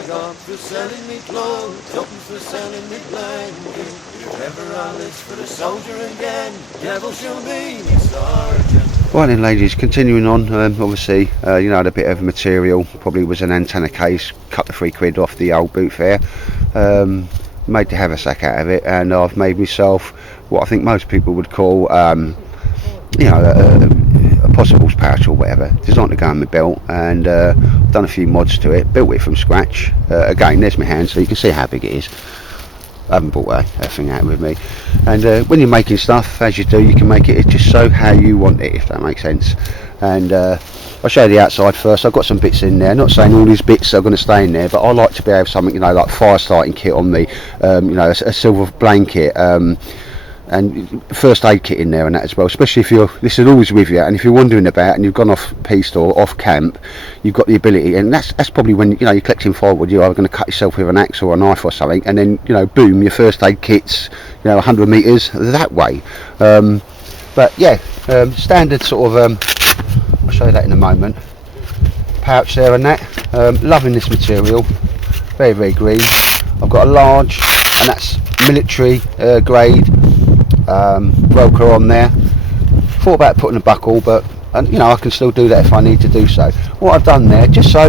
I got for selling me clothes, twopence for selling me blanket. If ever I live for the soldier again, devil shall be me sergeant. Right then ladies, continuing on, obviously you know, had a bit of material, probably was an antenna case, cut the £3 off the old boot fair, made the haversack out of it, and I've made myself what I think most people would call you know, a possibles pouch or whatever, designed to go on my belt, and done a few mods to it, built it from scratch. Again, there's my hand so you can see how big it is. I haven't brought a thing out with me, and when you're making stuff, as you do, you can make it just so how you want it, if that makes sense. And I'll show you the outside first. I've got some bits in there, not saying all these bits are going to stay in there, but I like to be able to have something, you know, like fire starting kit on me, you know, a silver blanket, and first aid kit in there and that as well, especially if this is always with you, and if you're wandering about and you've gone off piste or off camp, you've got the ability, and that's probably when, you know, you're collecting firewood, you're either going to cut yourself with an axe or a knife or something, and then, you know, boom, your first aid kit's, you know, 100 metres that way. But yeah, standard sort of I'll show you that in a moment, pouch there and that. Loving this material, very, very green. I've got a large, and that's military grade broker on there. Thought about putting a buckle, but you know, I can still do that if I need to do so. What I've done there, just so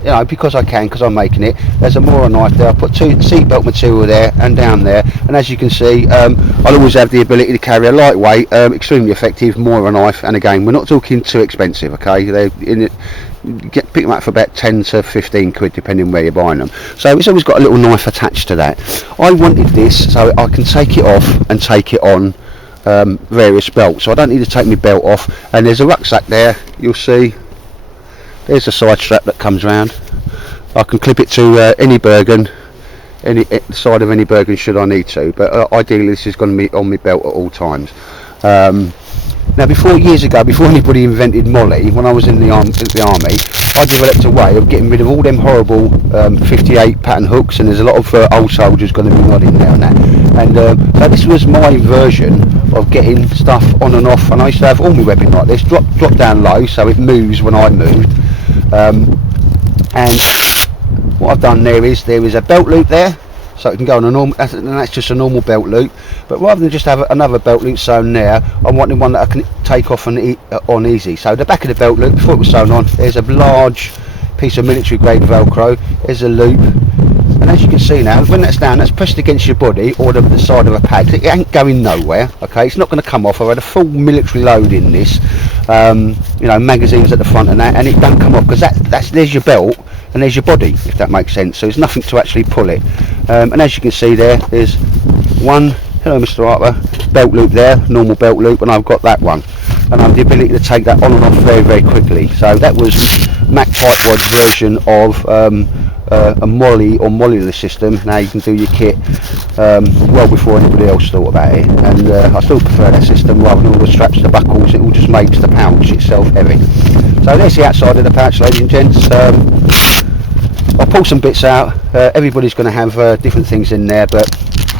you know, because I can, because I'm making it, there's a Mora knife there. I put two seatbelt material there and down there, and as you can see, I'll always have the ability to carry a lightweight, extremely effective Mora knife. And again, we're not talking too expensive, okay? They're in it, pick them up for about 10 to 15 quid depending where you're buying them. So it's always got a little knife attached to that. I wanted this so I can take it off and take it on various belts, so I don't need to take my belt off. And there's a rucksack there, you'll see. There's a side strap that comes round. I can clip it to any Bergen, the side of any Bergen should I need to, but ideally this is going to be on my belt at all times. Now, years ago, before anybody invented Molly, when I was in the army, I developed a way of getting rid of all them horrible 58 pattern hooks, and there's a lot of old soldiers going to be nodding there and that. And so this was my version of getting stuff on and off, and I used to have all my webbing like this, drop down low so it moves when I moved. And what I've done there is a belt loop there, so it can go on a normal, and that's just a normal belt loop. But rather than just have another belt loop sewn there, I wanted one that I can take off on easy. So the back of the belt loop, before it was sewn on, there's a large piece of military grade Velcro. There's a loop, and as you can see now, when that's down, that's pressed against your body or the side of a pad. It ain't going nowhere, okay? It's not going to come off. I've had a full military load in this, you know, magazines at the front and that, and it don't come off because there's your belt and there's your body, if that makes sense. So there's nothing to actually pull it. And as you can see there's one, hello Mr. Harper, belt loop there, normal belt loop, and I've got that one, and I have the ability to take that on and off very, very quickly. So that was Mac Tightwad's version of a Molly or Mollyless system. Now you can do your kit well before anybody else thought about it, and I still prefer that system rather than all the straps to the buckles. It all just makes the pouch itself heavy. So there's the outside of the pouch, ladies and gents. I'll pull some bits out. Everybody's going to have different things in there, but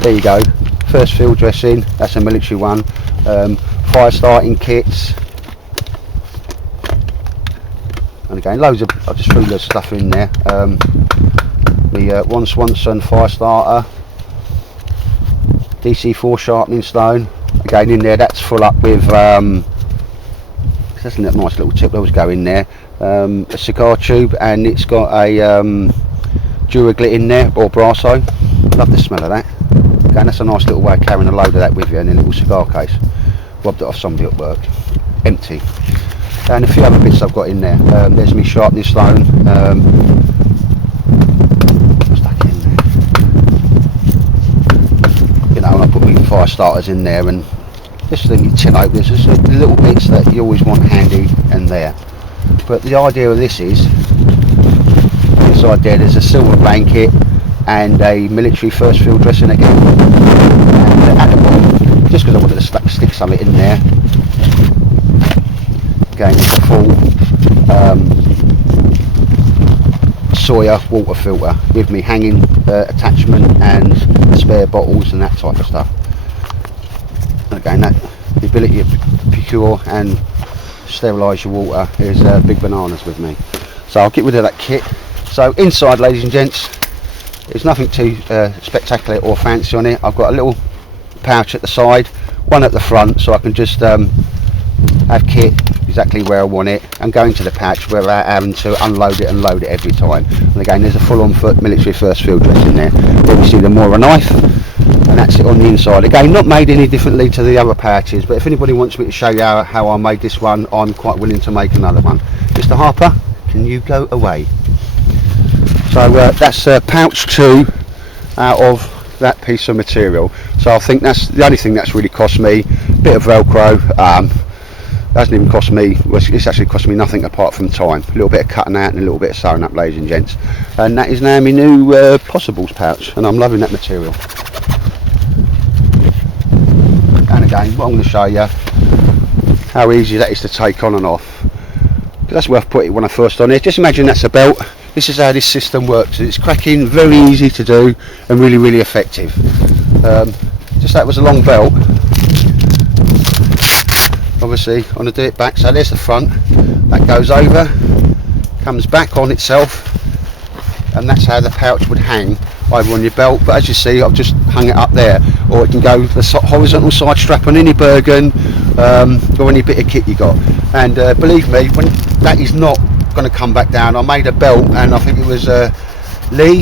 there you go. First field dressing, that's a military one. Fire starting kits, and again loads of, I just threw loads of stuff in there. The Ron Swanson fire starter, DC4 sharpening stone, again in there, that's full up with that's a nice little tip that was going there. A cigar tube, and it's got a Duraglit in there, or Brasso. Love the smell of that. Okay, and that's a nice little way of carrying a load of that with you in a little cigar case. Robbed it off somebody at work. Empty. And a few other bits I've got in there. There's me sharpening stone. Stuck in there. You know, and I put my fire starters in there, and just the tin openers, just the little bits that you always want handy and there. But the idea of this is, inside there's a silver blanket and a military first field dressing again. And at the bottom, just because I wanted to stick something in there, again it's a full Sawyer water filter with me hanging attachment and spare bottles and that type of stuff. And again, that the ability to procure and sterilise your water is big bananas with me. So I'll get rid of that kit. So inside, ladies and gents, there's nothing too spectacular or fancy on it. I've got a little pouch at the side, one at the front, so I can just have kit exactly where I want it and go into the pouch without having to unload it and load it every time. And again, there's a full-on military first field dress in there. Then you see the Mora knife, and that's it on the inside. Again, not made any differently to the other pouches, but if anybody wants me to show you how I made this one, I'm quite willing to make another one. Mr. Harper, can you go away? So that's pouch 2 out of that piece of material. So I think that's the only thing that's really cost me. A bit of Velcro. Hasn't even cost me, it's actually cost me nothing apart from time. A little bit of cutting out and a little bit of sewing up, ladies and gents. And that is now my new Possibles pouch, and I'm loving that material. And again, what I'm going to show you, how easy that is to take on and off. That's worth putting when I first on it. Just imagine that's a belt. This is how this system works. It's cracking, very easy to do, and really, really effective. Just that was a long belt. Obviously, I'm going to do it back. So there's the front. That goes over, comes back on itself, and that's how the pouch would hang over on your belt. But as you see, I've just hung it up there, or it can go the horizontal side strap on any Bergen or any bit of kit you got. And believe me, when that is not going to come back down. I made a belt, and I think it was Lee,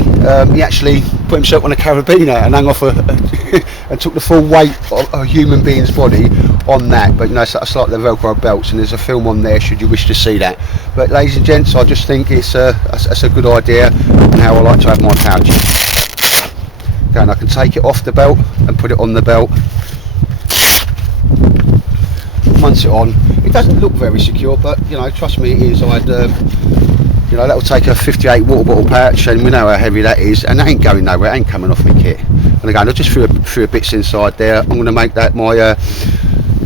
he actually put himself on a carabiner and hung off and took the full weight of a human being's body on that. But you know, it's like the Velcro belts, and there's a film on there should you wish to see that. But ladies and gents, I just think it's a good idea, and how I like to have my pouches. Okay, and I can take it off the belt and put it on the belt. Once it on, it doesn't look very secure, but you know, trust me, it is. You know, that will take a 58 water bottle pouch, and we know how heavy that is, and that ain't going nowhere. It ain't coming off my kit. And again, I just threw a bits inside there. I'm going to make that my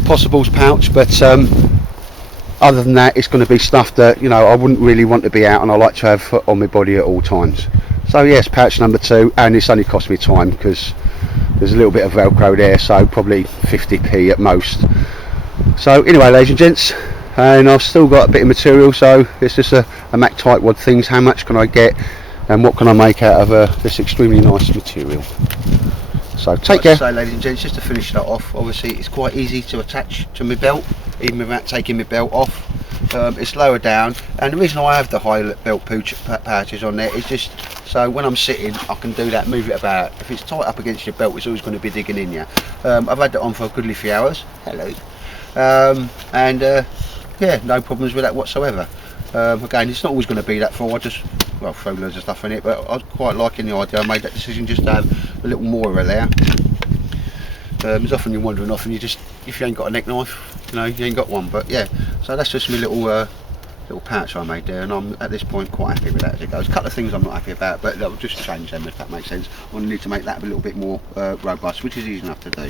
Possibles pouch, but other than that, it's going to be stuff that, you know, I wouldn't really want to be out, and I like to have on my body at all times. So yes, pouch number 2, and it's only cost me time because there's a little bit of Velcro there, so probably 50p at most. So anyway, ladies and gents, and I've still got a bit of material, so it's just a Mac tightwad things. How much can I get, and what can I make out of this extremely nice material? So take care. So ladies and gents, just to finish that off, obviously it's quite easy to attach to my belt, even without taking my belt off. It's lower down, and the reason I have the high belt pouches on there is just so when I'm sitting I can do that, move it about. If it's tight up against your belt, it's always going to be digging in you. I've had that on for a goodly few hours. Hello. Yeah, no problems with that whatsoever. Again, it's not always going to be that full. I just throw loads of stuff in it, but I was quite liking the idea. I made that decision just to have a little Mora there. There's often you're wandering off, and if you ain't got a neck knife, you know, you ain't got one. But yeah, so that's just my little pouch I made there, and I'm at this point quite happy with that as it goes. A couple of things I'm not happy about, but I'll just change them if that makes sense. I need to make that a little bit more robust, which is easy enough to do.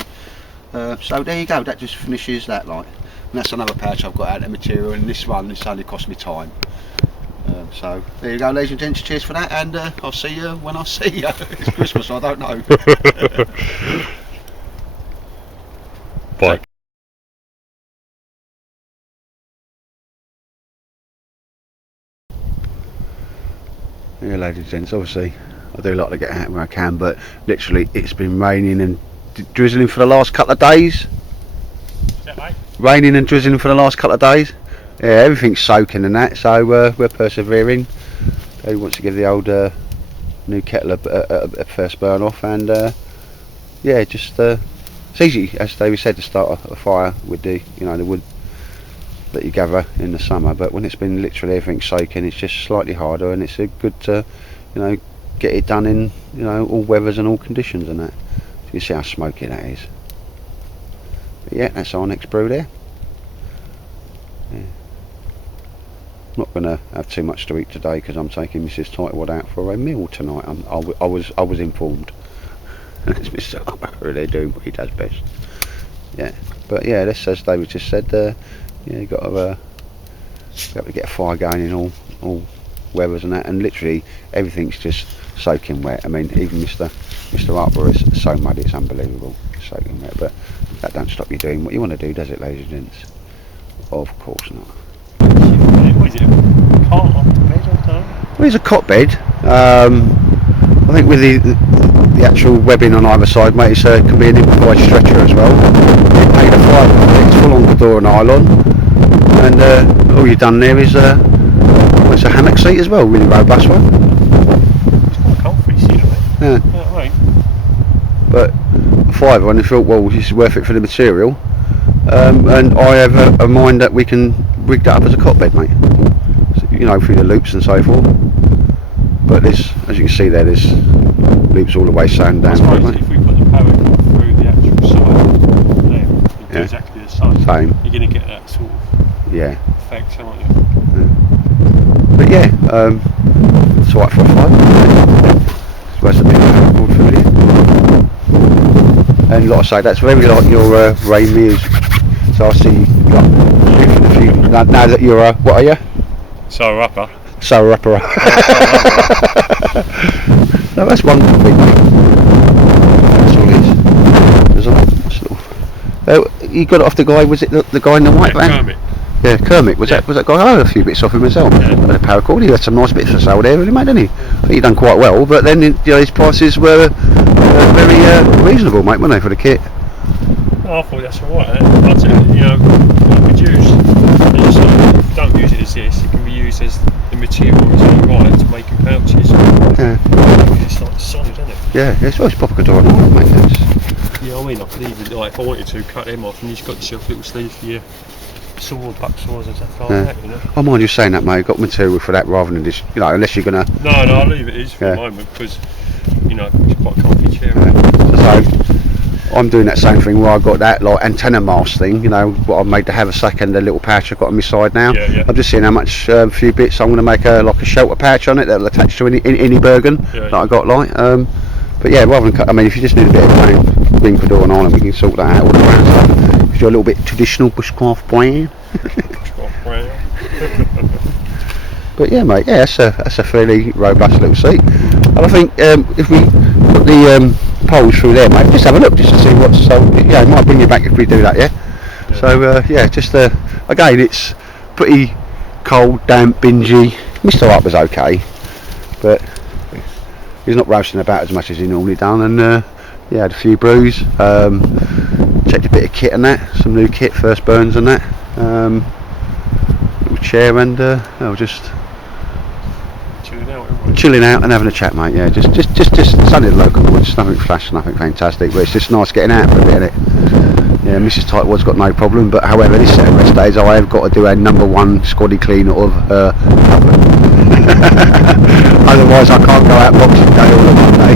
So there you go, that just finishes that light. And that's another pouch I've got out of material, and this one, it's only cost me time. So there you go, ladies and gents, cheers for that, and I'll see you when I see you. It's Christmas, I don't know. Bye. Yeah, ladies and gents, obviously I do like to get out where I can, but literally it's been raining and drizzling for the last couple of days. Is that right? Raining and drizzling for the last couple of days. Yeah, everything's soaking and that, so we're persevering. He wants to give the old new kettle a first burn off, and yeah, just it's easy, as David said, to start a fire with the wood that you gather in the summer, but when it's been literally everything soaking, it's just slightly harder, and it's a good to get it done in all weathers and all conditions and that. So you see how smoky that is. But yeah, that's our next brew there. Yeah. I'm not going to have too much to eat today because I'm taking Mrs. Tightwad out for a meal tonight. I was informed. It's Mr. Harper really doing what he does best. Yeah, but yeah, this, as David just said, yeah, you got to get a fire going in all weathers and that, and literally everything's just soaking wet. I mean, even Mr. Harper is so muddy, it's unbelievable, soaking wet. But that don't stop you doing what you want to do, does it, ladies and gents? Of course not. What is it? Car? There is a cot bed. I think with the actual webbing on either side, mate, it can be an improvised stretcher as well. It paid a £5. It's full on fedora nylon, and all you've done there is it's a hammock seat as well, really robust one. It's quite comfy, you know. Yeah. Yeah, right. But a £5, and I thought, well, this is worth it for the material. And I have a mind that we can rig that up as a cot bed, mate. So, you know, through the loops and so forth. But there's, as you can see there's loops all the way sewn down. I suppose if we put the paracord through the actual side there, it'd do exactly the same. You're going to get that sort of effect, aren't you? But yeah, it's alright for a £5. Supposed to be paracord through here. And like I say, that's very like your Ray Mears. So I see now that you're what are you? So upper. So upper. No, that's one big mate. That's all it is. There's a you got it off the guy, was it the guy in the white van? Kermit. Yeah, Kermit, was that guy? I heard a few bits off him myself. Yeah. The paracord, he had some nice bits for sale there, really, mate, didn't he? I think he done quite well, but then his prices were very reasonable, mate, weren't they, for the kit? Oh, I thought that's alright. I'd say, you know, it could use, as if you don't use it as this, it can be used as the material is alright to making pouches. Yeah. It's like solid, isn't it? Yeah, it's always proper good on, mate. Yeah, I mean, I could even, like, if I wanted to, cut them off and you've just got yourself little sleeves for your sword, buck swords and stuff like that, you know. I mind you saying that, mate. You've got material for that rather than just, you know, unless you're gonna. No, I'll leave it as for the moment because, you know, it's quite a comfy chair. So I'm doing that same thing where I got that like antenna mast thing, you know, what I've made to have a second, a little pouch I've got on my side now. Yeah. I'm just seeing how much, a few bits. I'm going to make like a shelter pouch on it that'll attach to any Bergen that I got like. But yeah, rather than cut, I mean, if you just need a bit of green fedora on and we can sort that out all the brown stuff. If you're a little bit traditional bushcraft brand. But yeah, mate, yeah, that's a fairly robust little seat. And I think if we put the poles through there, mate, just have a look just to see what's. So yeah, it might bring you back if we do that. Yeah. So yeah, just again, it's pretty cold, damp, bingy. Mr. Hart was okay, but he's not roasting about as much as he normally done, and he had a few brews. Checked a bit of kit and that, some new kit, first burns and that. Little chair and just chilling out and having a chat, mate. Yeah, just sunny local woods, nothing flash, nothing fantastic, but it's just nice getting out for a bit of it. Yeah, Mrs. Tightwad's got no problem, but however, this set of rest days I have got to do a #1 squaddy clean of her cupboard. Otherwise I can't go out boxing day all of Monday.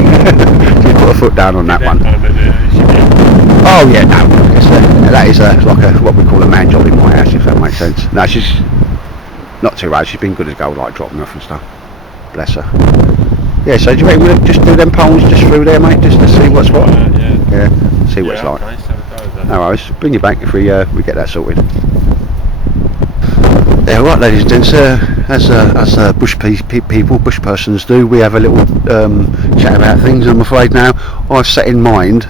Just put a foot down on that one. Oh yeah, no, that is like what we call a man job in my house, if that makes sense. No, she's not too bad, she's been good as gold, like dropping off and stuff. Bless her. Yeah, so do you reckon we'll just do them poles just through there, mate, just to see what's what? Yeah, see what it's like. No worries, bring you back if we get that sorted. Yeah, right, ladies and gents, as bush people, bush persons do, we have a little chat about things, and I'm afraid now I've set in mind,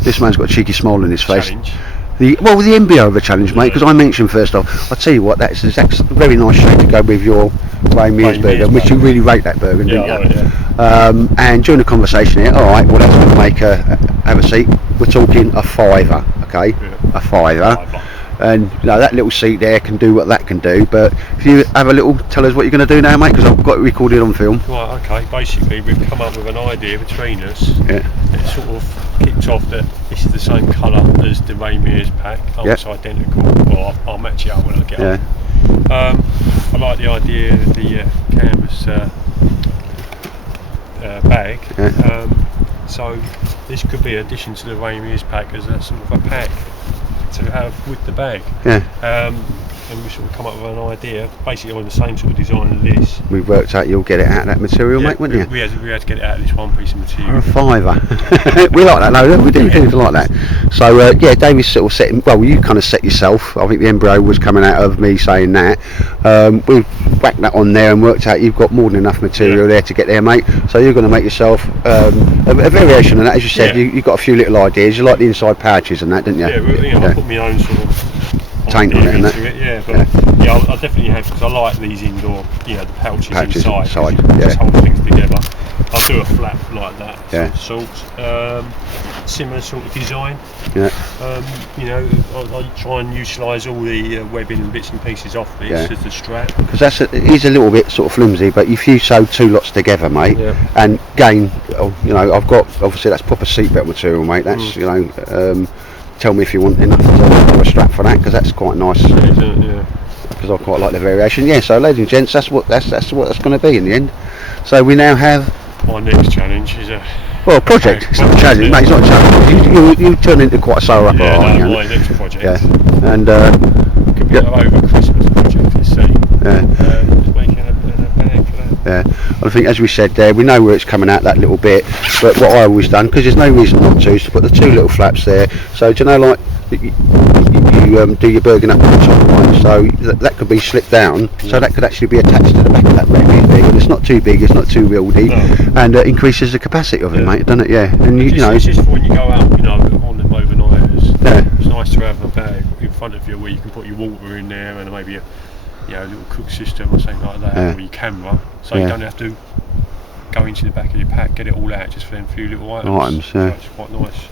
this man's got a cheeky smile on his face. Challenge. The MBO of a challenge, mate, because I mentioned first off, I'll tell you what, that's a very nice shape to go with your Ray Mears burger, which you really rate that burger, didn't you? And during the conversation here, alright, well that's going to make have a seat, we're talking a £5, okay, a £5. And you know, that little seat there can do what that can do, but if you have a little, tell us what you're going to do now, mate, because I've got it recorded on film. Right, okay, basically we've come up with an idea between us. It sort of kicked off that this is the same colour as the Ray Mears pack, almost identical, or I'll match it up when I get up. I like the idea of the canvas bag, so this could be an addition to the Ray Mears pack as a sort of a pack to have with the bag. And we sort of come up with an idea basically on the same sort of design as this. We've worked out you'll get it out of that material, mate, wouldn't you? We had to get it out of this one piece of material. A £5. We like that, no, we do like that. So yeah, David's sort of setting, well, you kind of set yourself. I think the embryo was coming out of me saying that. We've whacked that on there and worked out you've got more than enough material there to get there, mate. So you're going to make yourself a variation of that, as you said. You've got a few little ideas. You like the inside pouches and that, didn't you? Yeah, I put my own sort of taint on it, isn't it? Yeah, but yeah, I definitely have, because I like these indoor, you know, the pouches inside. Just hold things together. I'll do a flap like that, sort of similar sort of design. Yeah. You know, I try and utilise all the webbing and bits and pieces off this as the strap. Because it is a little bit sort of flimsy, but if you sew two lots together, mate, and gain, you know, I've got, obviously that's proper seatbelt material, mate. That's you know, tell me if you want enough to a strap for that, because that's quite nice. Because I quite like the variation. Yeah. So, ladies and gents, that's what that's going to be in the end. So we now have. My next challenge is a project. It's not a challenge, mate. It's not a challenge. You turn into quite a solar upper. My next project. Yeah. And could be over Christmas project. You see. Just making a bag for that. Yeah. I think, as we said there, we know where it's coming out that little bit. But what I always done, because there's no reason not to, is to put the two little flaps there. So do you know, like you do your bergen up on the top one, so that could be slipped down, so that could actually be attached to the back of that very big, and it's not too big, it's not too wieldy, and increases the capacity of it, mate, doesn't it? Yeah. And you know, it's just for when you go out, you know, on the overnighters. It's nice to have a bag in front of you where you can put your water in there and maybe a little cook system or something like that, or your camera, so you don't have to go into the back of your pack, get it all out just for them few little items. So it's quite nice.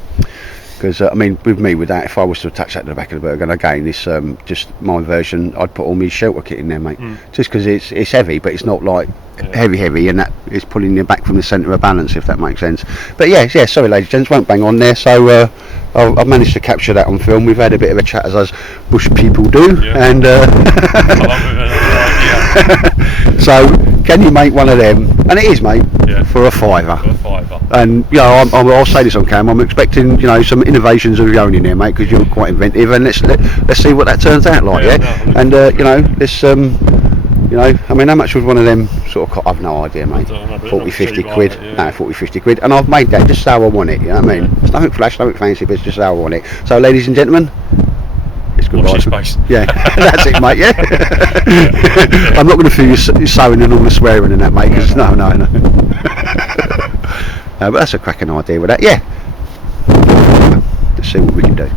Because I mean, with that, if I was to attach that to the back of the Bergen, again, it's just my version. I'd put all my shelter kit in there, mate. Just because it's heavy, but it's not like heavy, and that is pulling you back from the centre of balance, if that makes sense. But yeah. Sorry, ladies and gents, won't bang on there. So I've managed to capture that on film. We've had a bit of a chat, as us bush people do, and so can you make one of them? And it is, mate, for a fiver. And I'll say this on cam. I'm expecting, you know, some innovations of your own in there, mate, because you're quite inventive. And let's see what that turns out like, And you know, this, you know, I mean, how much would one of them sort of? I've no idea, mate. 40, 50 quid. No, 40, 50 quid. And I've made that just how I want it. You know what I mean? It's nothing flash, nothing fancy, but it's just how I want it. So, ladies and gentlemen. Watch your space. Yeah, that's it, mate. Yeah. I'm not going to feel you sewing and all the swearing and that, mate. Cause no. But that's a cracking idea with that. Yeah. Let's see what we can do.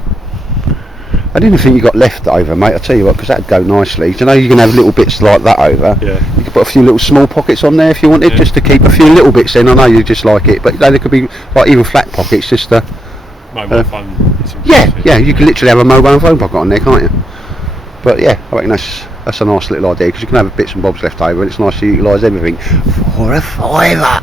I didn't think you got left over, mate. I'll tell you what, because that'd go nicely. Do you know you can have little bits like that over? Yeah. You could put a few little small pockets on there if you wanted, just to keep a few little bits in. I know you just like it, but there could be like even flat pockets, just to. Mobile phone. Yeah, you can literally have a mobile phone pocket on there, can't you? But yeah, I reckon that's a nice little idea, because you can have bits and bobs left over, and it's nice to utilise everything for a fiver.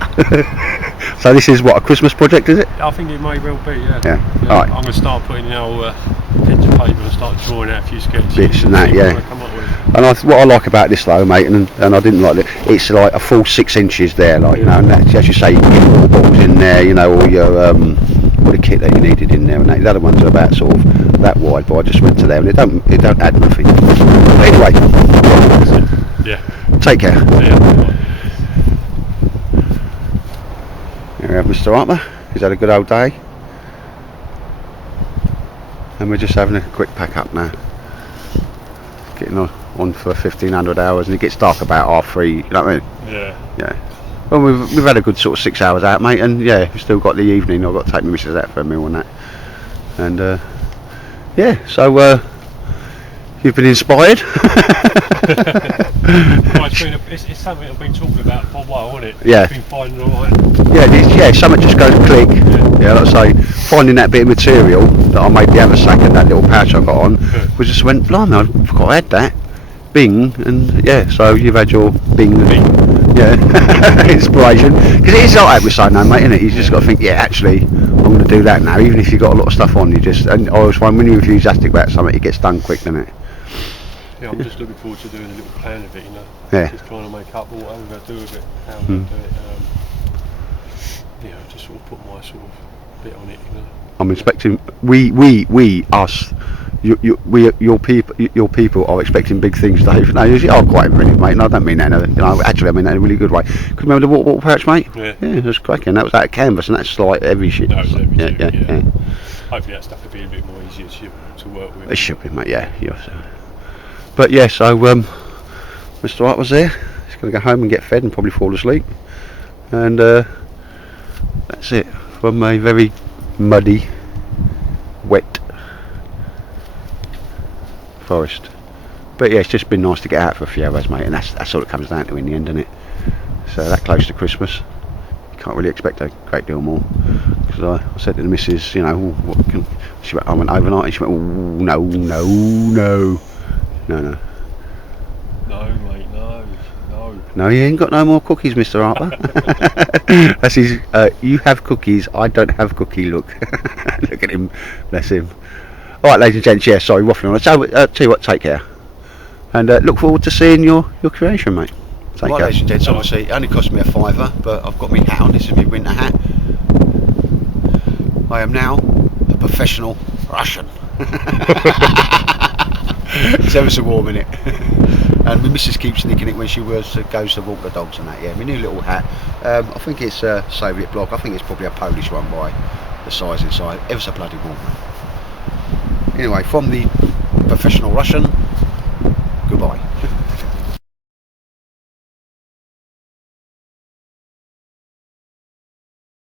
So this is what, a Christmas project, is it? I think it may well be, yeah. All right. I'm going to start putting pens and paper and start drawing out a few sketches. Bits and that, yeah. And what I like about this though, mate, and I didn't like it, it's like a full 6 inches there, like, you know, and that's, as you say, you can get all the balls in there, you know, all your all the kit that you needed in there, and the other ones are about sort of that wide, but I just went to there, and it don't add nothing. But anyway, take care. Here we have Mr. Harper. He's had a good old day, and we're just having a quick pack up now, getting on for 1500 hours, and it gets dark about 3:30. You know what I mean? Yeah. Well, we've had a good sort of 6 hours out, mate, and yeah, we've still got the evening. I've got to take my missus out for a meal and that, and so you've been inspired. It's something I've been talking about for a while, isn't it? Yeah. It's been finding alright. Yeah, something just goes click. Yeah, like I say, finding that bit of material that I made the haversack and that little pouch I got on, we just went, blimey, I forgot I had that. Bing, and yeah, so you've had your bing. Inspiration, because it is like that with something now, mate, isn't it? You just got to think, actually I'm going to do that now, even if you've got a lot of stuff on. And I always find when you're enthusiastic about something, it gets done quick, doesn't it? Yeah, I'm just looking forward to doing a little plan of it, you know. Just trying to make up what I'm going to do with it, how I'm going to do it. Just sort of put my sort of bit on it, you know. I'm expecting us. Your people are expecting big things, Dave. No, you are quite inventive, mate. And I don't mean that. You know, actually, I mean that in a really good way. Could you remember the water pouch, mate? Yeah, it was cracking. That was out of canvas, and that's like heavy shit. That was heavy shit. Yeah. Hopefully, that stuff will be a bit more easier to work with. It should be, mate. Yeah. But yeah, so Mr. Hart was there. He's going to go home and get fed and probably fall asleep. And that's it from a very muddy, wet forest. But yeah, it's just been nice to get out for a few hours, mate, and that's all it comes down to in the end, isn't it? So that close to Christmas, you can't really expect a great deal more. Because I said to the missus, you know, what can, she went, I went overnight, and she went, oh, no. No, mate, no. No, you ain't got no more cookies, Mr. Harper. That's his, you have cookies, I don't have cookie look. Look at him, bless him. Alright, ladies and gents, yeah, sorry, waffling on. So, tell you what, take care. And look forward to seeing your creation, mate. Take care. Ladies and gents, obviously, it only cost me a £5, but I've got my hat on. This is my winter hat. I am now a professional Russian. It's ever so warm in it. And my missus keeps nicking it when she goes to walk the dogs and that. Yeah, my new little hat. I think it's a Soviet block. I think it's probably a Polish one by the size inside. Ever so bloody warm. Anyway, from the professional Russian, goodbye.